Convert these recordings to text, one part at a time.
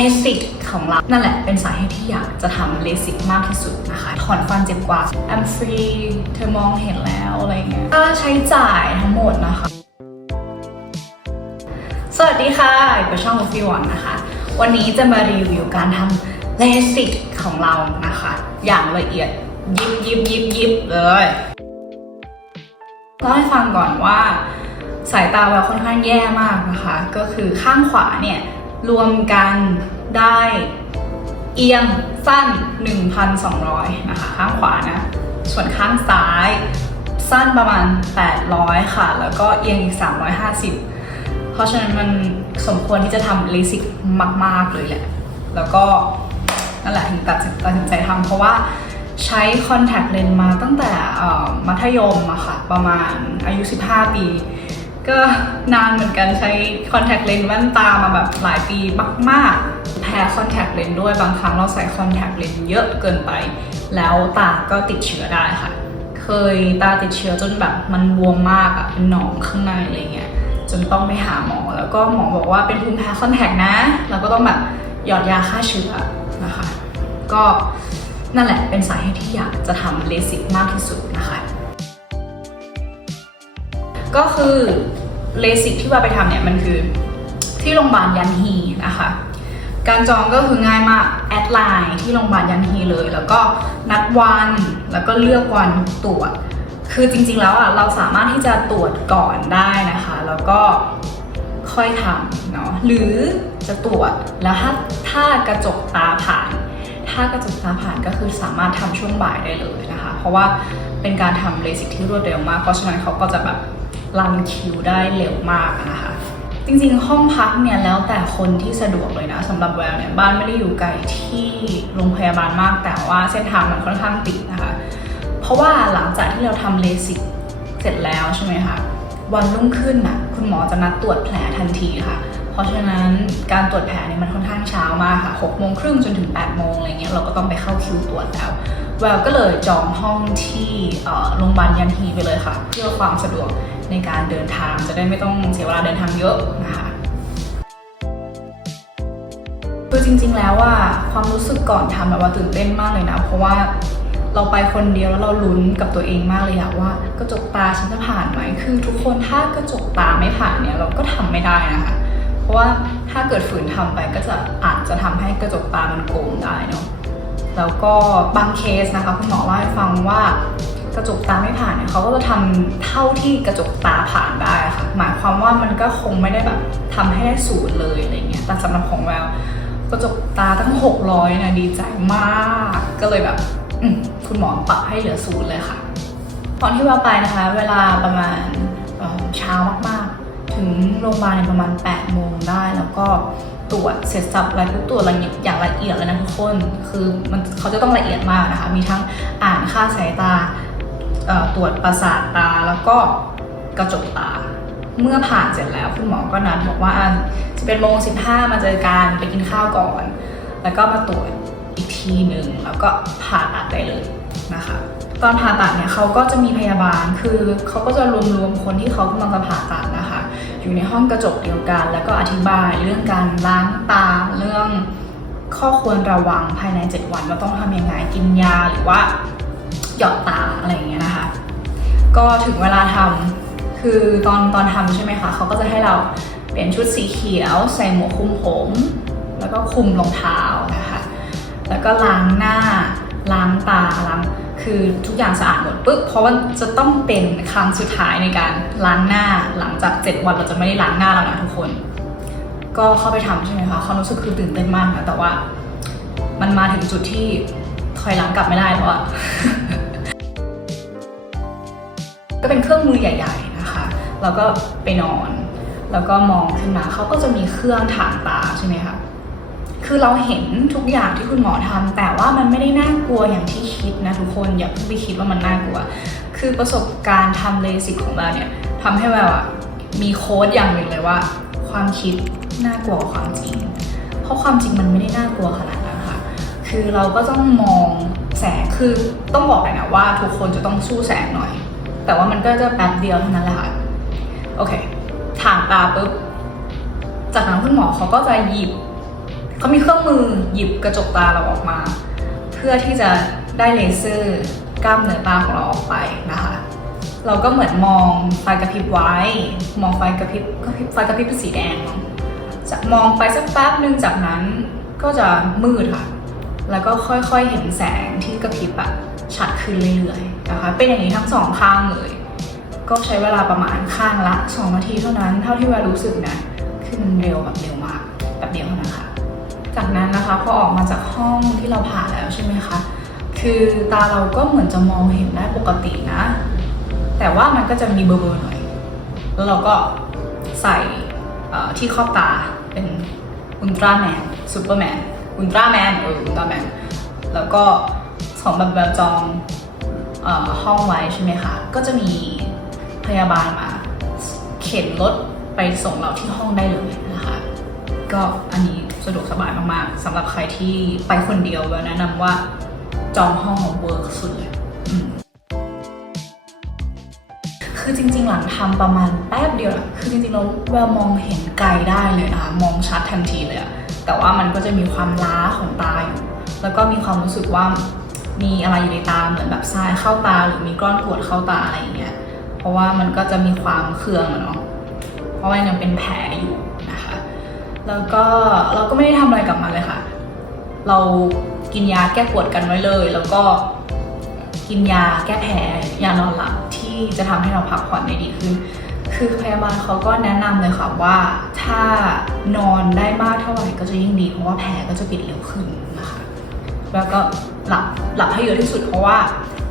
เลสิกของเรา นั่นแหละเป็นสาเหตุที่อยากจะทำเลสิกมากที่สุดนะคะ ถอนฟันเจ็บกว่า I'm free เธอมองเห็นแล้วอะไรเงี้ยค่าใช้จ่ายทั้งหมดนะคะ สวัสดีค่ะอยู่กับช่อง l u f y One นะคะ วันนี้จะมารีวิวการทำเลสิกของเรานะคะ อย่างละเอียดยิบยิบยิบยิบเลยเล่าให้ฟังก่อนว่าสายตาเราค่อนข้างแย่มากนะคะ ก็คือข้างขวาเนี่ย รวมกันได้เอียงสั้น 1,200 นะคะ ข้างขวานะ ส่วนข้างซ้ายสั้นประมาณ 800 ค่ะ แล้วก็เอียงอีก 350 เพราะฉะนั้นมันสมควรที่จะทำเลสิกมาก ๆ เลยแหละ แล้วก็นั่นแหละถึงตัดสินตัดสินใจทำเพราะว่าใช้คอนแทคเลนส์มาตั้งแต่มัธยมอะค่ะ ประมาณอายุ 15 ปี ก็นานเหมือนกันใช้คอนแทคเลนส์แว่นตามาแบบหลายปีมากๆ แพ้คอนแทคเลนส์ด้วยบางครั้งเราใส่คอนแทคเลนส์เยอะเกินไป แล้วตาก็ติดเชื้อได้ค่ะ เคยตาติดเชื้อจนแบบมันบวมมากอะเป็นหนองข้างในอะไรเงี้ยจนต้องไปหาหมอ แล้วก็หมอบอกว่าเป็นภูมิแพ้คอนแทคนะ เราก็ต้องแบบหยอดยาฆ่าเชื้อนะคะ ก็นั่นแหละเป็นสาเหตุที่อยากจะทำเลสิกมากที่สุดนะคะ ก็คือ เลสิกที่ว่าไปทำเนี่ยมันคือที่โรงพยาบาลยันฮีนะคะการจองก็คือง่ายมากแอดไลน์ที่โรงพยาบาลยันฮีเลย แล้วก็นัดวันแล้วก็เลือกวันตรวจ คือจริงๆแล้วอะเราสามารถที่จะตรวจก่อนได้นะคะ แล้วก็ค่อยทำเนาะหรือจะตรวจแล้วถ้าถ้ากระจกตาผ่าน ถ้ากระจกตาผ่านก็คือสามารถทำช่วงบ่ายได้เลยนะคะ เพราะว่าเป็นการทำเลสิกที่รวดเร็วมาก เพราะฉะนั้นเขาก็จะแบบ รันคิวได้เร็วมากนะคะจริงๆ ห้องพักเนี่ยแล้วแต่คนที่สะดวกเลยนะสำหรับแววเนี่ยบ้านไม่ได้อยู่ไกลที่โรงพยาบาลมากแต่ว่าเส้นทางมันค่อนข้างติดนะคะ เพราะว่าหลังจากที่เราทำเลสิกเสร็จแล้วใช่ไหมคะวันรุ่งขึ้นน่ะคุณหมอจะนัดตรวจแผลทันทีค่ะ เพราะฉะนั้นการตรวจแผลเนี่ยมันค่อนข้างเช้ามากค่ะ6โมงครึ่งจนถึง8โมงอะไรเงี้ยเราก็ต้องไปเข้าคิวตรวจแล้ว แววก็เลยจองห้องที่โรงพยาบาลยันฮีไปเลยค่ะ เพื่อความสะดวกในการเดินทางจะได้ไม่ต้องเสียเวลาเดินทางเยอะนะคะคือจริง ๆ แล้วว่าความรู้สึกก่อนทำแบบว่าตื่นเต้นมากเลยนะ เพราะว่าเราไปคนเดียวแล้วเราลุ้นกับตัวเองมากเลยอะว่ากระจกตาฉันจะผ่านไหมคือทุกคนถ้ากระจกตาไม่ผ่านเนี่ยเราก็ทำไม่ได้นะคะ เพราะว่าถ้าเกิดฝืนทำไปก็จะอาจจะทำให้กระจกตามันโกงได้เนาะ แล้วก็บางเคสนะคะคุณหมอเล่าให้ฟังว่ากระจกตาไม่ผ่านเนี่ยเขาก็จะทำเท่าที่กระจกตาผ่านได้ค่ะหมายความว่ามันก็คงไม่ได้แบบทำให้ได้ศูนย์เลยอะไรเงี้ยแต่สำหรับของแววกระจกตาตั้ง 600นะดีใจมาก ก็เลยแบบคุณหมอปรับให้เหลือศูนย์เลยค่ะ ตอนที่ว่าไปนะคะ เวลาประมาณเช้ามากๆ ถึงโรงพยาบาลประมาณ8โมงได้แล้วก็ ตรวจเสร็จสับอะไรทุกตรวจอย่างละเอียดเลยนะทุกคน คือมันเขาจะต้องละเอียดมากนะคะ มีทั้งอ่านค่าสายตาตรวจประสาทตาแล้วก็กระจกตา เมื่อผ่านเสร็จแล้วคุณหมอก็นัดบอกว่าจะเป็นโมงสิบห้ามาเจอกันไปกินข้าวก่อน แล้วก็มาตรวจอีกทีหนึ่งแล้วก็ผ่าตัดได้เลยนะคะตอนผ่าตัดเนี่ยเขาก็จะมีพยาบาลคือเขาก็จะรวมๆคนที่เขากำลังจะผ่าตัดนะคะ อยู่ในห้องกระจกเดียวกัน แล้วก็อธิบายเรื่องการล้างตาเรื่องข้อควรระวังภายใน 7 วันว่าต้องทำยังไงกินยาหรือว่าหยอดตาอะไรอย่างเงี้ยนะคะ ก็ถึงเวลาทำคือตอนตอนทำใช่ไหมคะเขาก็จะให้เราเปลี่ยนชุดสีเขียว ใส่หมวกคลุมผม แล้วก็คลุมรองเท้านะคะ แล้วก็ล้างหน้าล้างตาล้าง คือทุกอย่างสะอาดหมดปุ๊บเพราะว่าจะต้องเป็นครั้งสุดท้ายในการล้างหน้าหลังจาก 7 วันเราจะไม่ได้ล้างหน้าแล้วนะทุกคน ก็เข้าไปทำใช่ไหมคะความรู้สึกคือตื่นเต้นมากนะแต่ว่า มันมาถึงจุดที่ถอยหลังกลับไม่ได้แล้วอะก็เป็นเครื่องมือใหญ่ๆนะคะ แล้วก็ไปนอน แล้วก็มองขึ้นมาเขาก็จะมีเครื่องถ่างตาใช่ไหมคะ คือเราเห็นทุกอย่างที่คุณหมอทำแต่ว่ามันไม่ได้น่ากลัวอย่างที่คิดนะทุกคนอย่าเพิ่งไปคิดว่ามันน่ากลัว คือประสบการณ์ทำเลสิกของเราเนี่ยทำให้แววอะมีโค้ดอย่างหนึ่งเลยว่า ความคิดน่ากลัวกว่าความจริง เพราะความจริงมันไม่ได้น่ากลัวขนาดนั้นค่ะ คือเราก็ต้องมองแสงคือต้องบอกเลยนะว่าทุกคนจะต้องสู้แสงหน่อย แต่ว่ามันก็จะแป๊บเดียวเท่านั้นแหละค่ะโอเคถ่างตาปุ๊บจากนั้นคุณหมอเขาก็จะหยิบ เขามีเครื่องมือหยิบกระจกตาเราออกมา เพื่อที่จะได้เลเซอร์กล้ามเนื้อตาของเราออกไปนะคะ เราก็เหมือนมองไฟกระพริบไว้ มองไฟกระพริบกระพริบไฟกระพริบเป็นสีแดงจะมองไปสักแป๊บหนึ่งจากนั้นก็จะมืดค่ะ แล้วก็ค่อยๆเห็นแสงที่กระพริบอะชัดขึ้นเรื่อยๆนะคะ เป็นอย่างนี้ทั้งสองข้างเลย ก็ใช้เวลาประมาณข้างละ 2 นาทีเท่านั้น เท่าที่แววรู้สึกนะ คือมันเร็วแบบเร็ว จากนั้นนะคะพอออกมาจากห้องที่เราผ่าแล้วใช่ไหมคะ คือตาเราก็เหมือนจะมองเห็นได้ปกตินะ แต่ว่ามันก็จะมีเบลอๆหน่อย แล้วเราก็ใส่ที่ครอบตาเป็นอุลตร้าแมนซูเปอร์แมนอุลตร้าแมนเอออุลตร้าแมนแล้วก็สองแบบแบบจองอห้องไว้ใช่ไหมคะ ก็จะมีพยาบาลมา เข็นรถไปส่งเราที่ห้องได้เลย ก็อันนี้สะดวกสบายมากๆสำหรับใครที่ไปคนเดียวแล้วแนะนำว่าจองห้องเวิร์กสุดเลยคือจริง ๆ หลังทำประมาณแป๊บเดียวอะคือจริงๆเราแววมองเห็นไกลได้เลยนะมองชัดทันทีเลยอะแต่ว่ามันก็จะมีความล้าของตาอยู่แล้วก็มีความรู้สึกว่ามีอะไรอยู่ในตาเหมือนแบบทรายเข้าตา หรือมีก้อนกรวดเข้าตาอะไรอย่างเงี้ย เพราะว่ามันก็จะมีความเคืองอะเนาะ เพราะว่ายังเป็นแผลอยู่ แล้วก็เราก็ไม่ได้ทำอะไรกับมันเลยค่ะ เรากินยาแก้ปวดกันไว้เลย แล้วก็กินยาแก้แพ้ยานอนหลับที่จะทำให้เราพักผ่อนได้ดีขึ้น คือพยาบาลเขาก็แนะนำเลยค่ะว่าถ้านอนได้มากเท่าไหร่ก็จะยิ่งดี เพราะว่าแผลก็จะปิดเร็วขึ้นนะคะ แล้วก็หลับหลับให้เยอะที่สุดเพราะว่า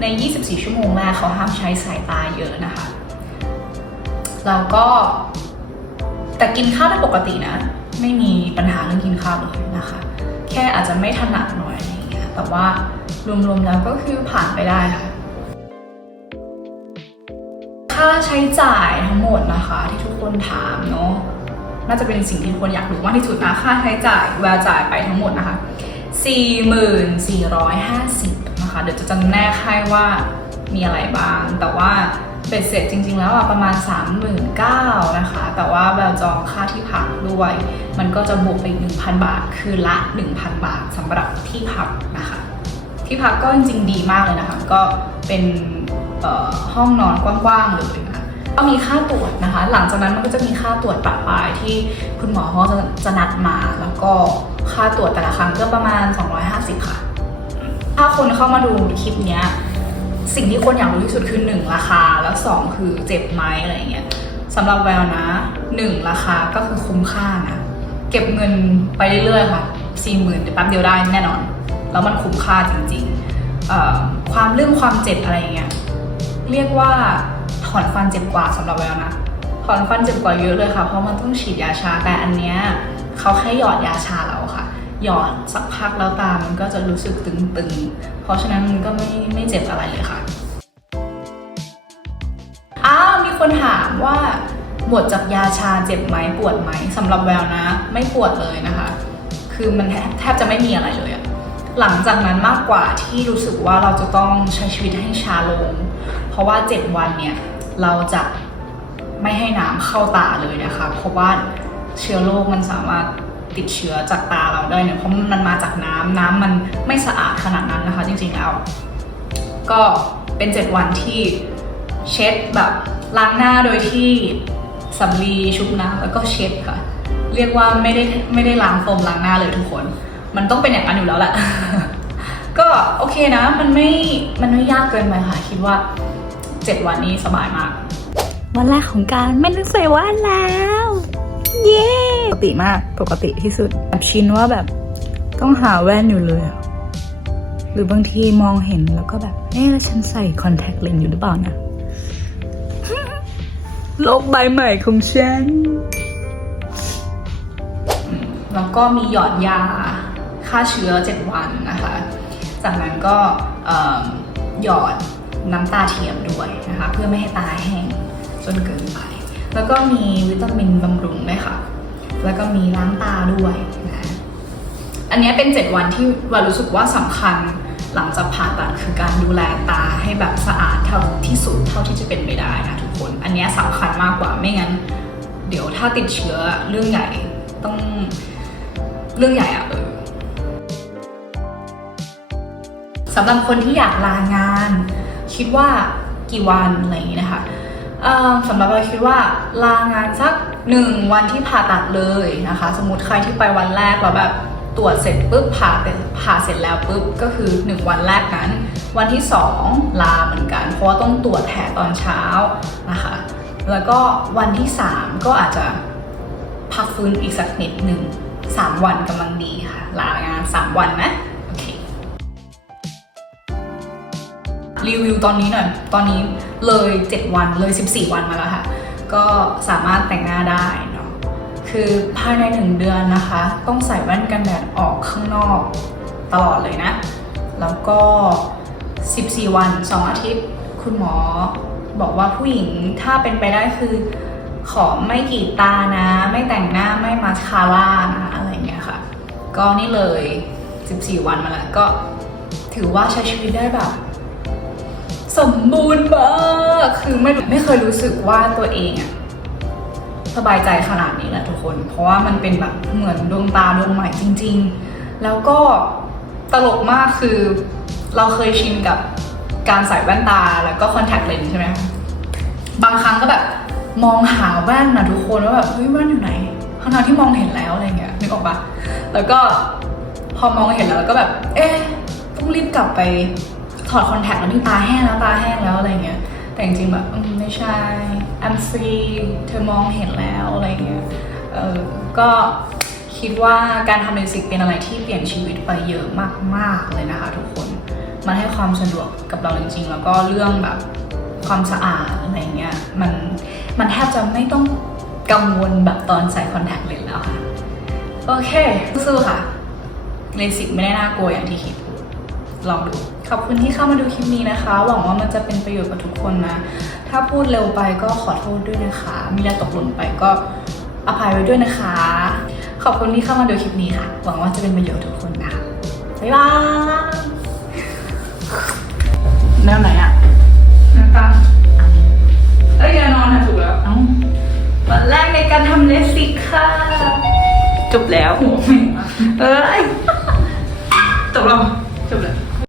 ใน 24 ชั่วโมงแรกเขาห้ามใช้สายตาเยอะนะคะ แล้วก็แต่กินข้าวได้ปกตินะ ไม่มีปัญหาเรื่องกินข้าวเลยนะคะ แค่อาจจะไม่ถนัดหน่อยอะไรอย่างเงี้ยแต่ว่ารวมๆแล้วก็คือผ่านไปได้ค่ะ ค่าใช้จ่ายทั้งหมดนะคะที่ทุกคนถามเนาะน่าจะเป็นสิ่งที่คนอยากรู้มากที่สุดนะค่าใช้จ่ายแววจ่ายไปทั้งหมดนะคะ 4450นะคะเดี๋ยวจะจำแนกให้ว่ามีอะไรบ้าง แต่ว่า เบ็ดเสร็จจริง ๆ แล้วอะประมาณ 39,000นะคะ แต่ว่าแววจองค่าที่พักด้วย มันก็จะบวกไปอีก1,000 บาท คือละ 1,000 บาทสำหรับที่พักนะคะ ที่พักก็จริง ๆ ดีมากเลยนะคะ ก็เป็นห้องนอนกว้างๆเลยนะก็มีค่าตรวจนะคะ หลังจากนั้นมันก็จะมีค่าตรวจปะปลายที่คุณหมอเขาจะจะนัดมา แล้วก็ค่าตรวจแต่ละครั้งก็ประมาณ 250 ค่ะ ถ้าคนเข้ามาดูคลิปเนี้ย สิ่งที่คนอยากรู้ที่สุดคือ1ราคา แล้ว2คือเจ็บไหมอะไรเงี้ยสำหรับแววนะ1ราคาก็คือคุ้มค่านะ เก็บเงินไปเรื่อยๆค่ะ4 0,000แต่แป๊บเดียวได้แน่นอน แล้วมันคุ้มค่าจริงๆ ความเรื่องความเจ็บอะไรเงี้ยเรียกว่าถอนฟันเจ็บกว่าสำหรับแววนะถอนฟันเจ็บกว่าเยอะเลยค่ะ เพราะมันต้องฉีดยาชาแต่อันเนี้ยเขาแค่หยอดยาชาเราค่ะ หยอดสักพักแล้วตามันก็จะรู้สึกตึงๆ เพราะฉะนั้นมันก็ไม่ไม่เจ็บอะไรเลยค่ะอ้าวมีคนถามว่าหมดจากยาชาเจ็บไหมปวดไหมสำหรับแววนะ ไม่ปวดเลยนะคะ คือมันแทบจะไม่มีอะไรเลยอะหลังจากนั้นมากกว่าที่รู้สึกว่าเราจะต้องใช้ชีวิตให้ช้าลง เพราะว่าเจ็ดวันเนี่ยเราจะไม่ให้น้ำเข้าตาเลยนะคะ เพราะว่าเชื้อโรคมันสามารถ ติดเชื้อจากตาเราได้เนี่ยเพราะมันมาจากน้ำน้ำมันไม่สะอาดขนาดนั้นนะคะ จริงๆแล้วก็เป็นเจ็ดวันที่เช็ดแบบล้างหน้าโดยที่สำลีชุบน้ำแล้วก็เช็ดค่ะ เรียกว่าไม่ได้ไม่ได้ล้างโฟมล้างหน้าเลยทุกคน มันต้องเป็นอย่างนั้นอยู่แล้วแหละ ก็โอเคนะ มันไม่มันไม่ยากเกินไปค่ะ คิดว่าเจ็ดวันนี้สบายมาก วันแรกของการไม่ต้องใส่ว่นแล้ว เย้ปกติมากปกติที่สุดแบบชินว่าแบบ ต้องหาแว่นอยู่เลยหรือบางทีมองเห็นแล้วก็แบบเอ๊ะแล้วฉันใส่คอนแทคเลนส์อยู่หรือเปล่านะโลกใบใหม่ของฉัน แล้วก็มีหยอดยาฆ่าเชื้อ 7 วันนะคะ จากนั้นก็เอิ่มหยอดน้ำตาเทียมด้วยนะคะ เพื่อไม่ให้ตาแห้งจนเกินไป แล้วก็มีวิตามินบำรุงด้วยค่ะ แล้วก็มีล้างตาด้วยนะอันนี้เป็น 7 วันที่วารู้สึกว่าสำคัญหลังจากผ่าตัดคือการดูแลตาให้แบบสะอาดเท่าที่สุดเท่าที่จะเป็นไปได้นะทุกคน อันนี้สำคัญมากกว่าไม่งั้น เดี๋ยวถ้าติดเชื้อเรื่องใหญ่ต้องเรื่องใหญ่อะเออสำหรับคนที่อยากลางาน คิดว่ากี่วันอะไรอย่างนี้นะคะ สำหรับเราคิดว่าลางานสักหนึ่งวันที่ผ่าตัดเลยนะคะ สมมติใครที่ไปวันแรกแล้วแบบตรวจเสร็จปุ๊บผ่าเป็นผ่าเสร็จแล้วปุ๊บก็คือ 1 วันแรกนั้น วันที่ 2 ลาเหมือนกัน เพราะว่าต้องตรวจแผลตอนเช้านะคะ แล้วก็วันที่ 3 ก็อาจจะพักฟื้นอีกสักนิดหนึ่ง3วันกำลังดีค่ะ ลางาน 3 วันนะ รีวิวตอนนี้หน่อย ตอนนี้เลย 7 วันเลย 14 วันมาแล้วค่ะ ก็สามารถแต่งหน้าได้เนาะ คือภายใน 1 เดือนนะคะ ต้องใส่แว่นกันแดดออกข้างนอกตลอดเลยนะ แล้วก็ 14 วัน 2 อาทิตย์ คุณหมอบอกว่าผู้หญิงถ้าเป็นไปได้คือขอไม่กรีดตานะ ไม่แต่งหน้าไม่มาสคาร่านะอะไรเงี้ยค่ะ ก็นี่เลย 14 วันมาแล้วก็ถือว่าใช้ชีวิตได้แบบ สมบูรณ์มากคือไม่ไม่เคยรู้สึกว่าตัวเองอะสบายใจขนาดนี้แหละทุกคน เพราะว่ามันเป็นแบบเหมือนดวงตาดวงใหม่จริง ๆ แล้วก็ตลกมากคือเราเคยชินกับการใส่แว่นตาแล้วก็คอนแทคเลนส์ใช่ไหมบางครั้งก็แบบมองหาแว่นนะทุกคนว่าแบบเฮ้ยแว่นอยู่ไหนทั้งที่มองเห็นแล้วอะไรเงี้ยนึกออกปะแล้วก็พอมองเห็นแล้วก็แบบ เอ๊ะต้องรีบกลับไป ถอดคอนแทคแล้วที่ตาแห้งแล้วตาแห้งแล้วอะไรเงี้ย แต่จริงๆแบบไม่ใช่ I'm free เธอมองเห็นแล้วอะไรเงี้ย เออก็คิดว่าการทำเลสิกเป็นอะไรที่เปลี่ยนชีวิตไปเยอะมากๆเลยนะคะทุกคน มันให้ความสะดวกกับเราจริงๆ แล้วก็เรื่องแบบความสะอาดอะไรเงี้ย มันมันแทบจะไม่ต้องกังวลแบบตอนใส่คอนแทคเลนส์แล้วค่ะ โอเคสู้ๆค่ะเลสิกไม่ได้น่ากลัวอย่างที่คิด ลองดู ขอบคุณที่เข้ามาดูคลิปนี้นะคะ หวังว่ามันจะเป็นประโยชน์กับทุกคนนะ ถ้าพูดเร็วไปก็ขอโทษด้วยนะคะ มีอะไรตกหล่นไปก็อภัยไว้ด้วยนะคะ ขอบคุณที่เข้ามาดูคลิปนี้ค่ะ หวังว่าจะเป็นประโยชน์ทุกคนนะคะบ๊ายบายแนวไหนอะแนวตั้งเอ้ยแนวนอนนะถูกแล้วเอ้าวันแรกในการทำเลสิกค่ะ จบแล้วหัวไม่เอ้ยตกลงจบเลย